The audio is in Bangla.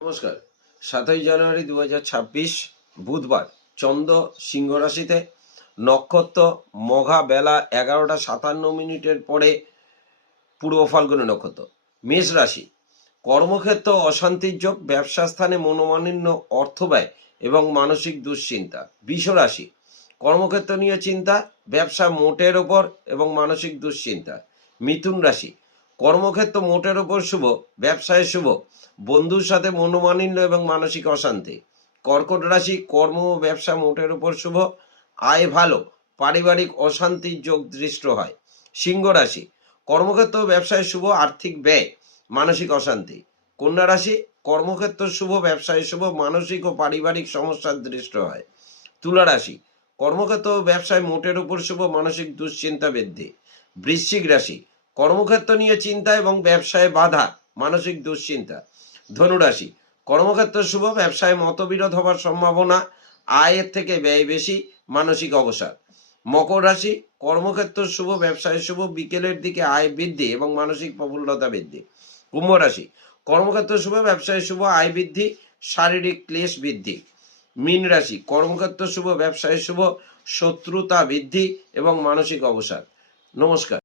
নমস্কার। 7ই জানুয়ারি 2026 বুধবার। চন্দ্র সিংহ রাশিতে, নক্ষত্র মঘা, বেলা 11টা 57 মিনিটের পরে পূর্ব ফাল্গুনী নক্ষত্র। মেষ রাশি, কর্মক্ষেত্র অশান্তির যোগ, ব্যবসা স্থানে মনোমালিন্য, অর্থ ব্যয় এবং মানসিক দুশ্চিন্তা। বৃষ রাশি, কর্মক্ষেত্র নিয়ে চিন্তা, ব্যবসা মোটের ওপর এবং মানসিক দুশ্চিন্তা। মিথুন রাশি, কর্মক্ষেত্র মোটের ওপর শুভ, ব্যবসায় শুভ, বন্ধুর সাথে মনোমালিন্য এবং মানসিক অশান্তি। কর্কট রাশি, কর্ম ও ব্যবসা মোটের ওপর শুভ, আয় ভালো, পারিবারিক অশান্তির যোগ দৃষ্ট হয়। সিংহ রাশি, কর্মক্ষেত্র ও ব্যবসায় শুভ, আর্থিক ব্যয়, মানসিক অশান্তি। কন্যা রাশি, কর্মক্ষেত্র শুভ, ব্যবসায় শুভ, মানসিক ও পারিবারিক সমস্যার দৃষ্ট হয়। তুলা রাশি, কর্মক্ষেত্র ও ব্যবসায় মোটের উপর শুভ, মানসিক দুশ্চিন্তা বৃদ্ধি। বৃশ্চিক রাশি, কর্মক্ষেত্র নিয়ে চিন্তা এবং ব্যবসায় বাধা, মানসিক দুশ্চিন্তা। ধনু রাশি, কর্মক্ষেত্র শুভ, ব্যবসায় মতবিরোধ হওয়ার সম্ভাবনা, আয়ের থেকে ব্যয় বেশি, মানসিক অবসাদ। মকর রাশি, কর্মক্ষেত্র শুভ, ব্যবসায় শুভ, বিকেলের দিকে আয় বৃদ্ধি এবং মানসিক প্রফুল্লতা বৃদ্ধি। কুম্ভ রাশি, কর্মক্ষেত্র শুভ, ব্যবসায় শুভ, আয় বৃদ্ধি, শারীরিক ক্লেশ বৃদ্ধি। মীন রাশি, কর্মক্ষেত্র শুভ, ব্যবসায় শুভ, শত্রুতা বৃদ্ধি এবং মানসিক অবসাদ। নমস্কার।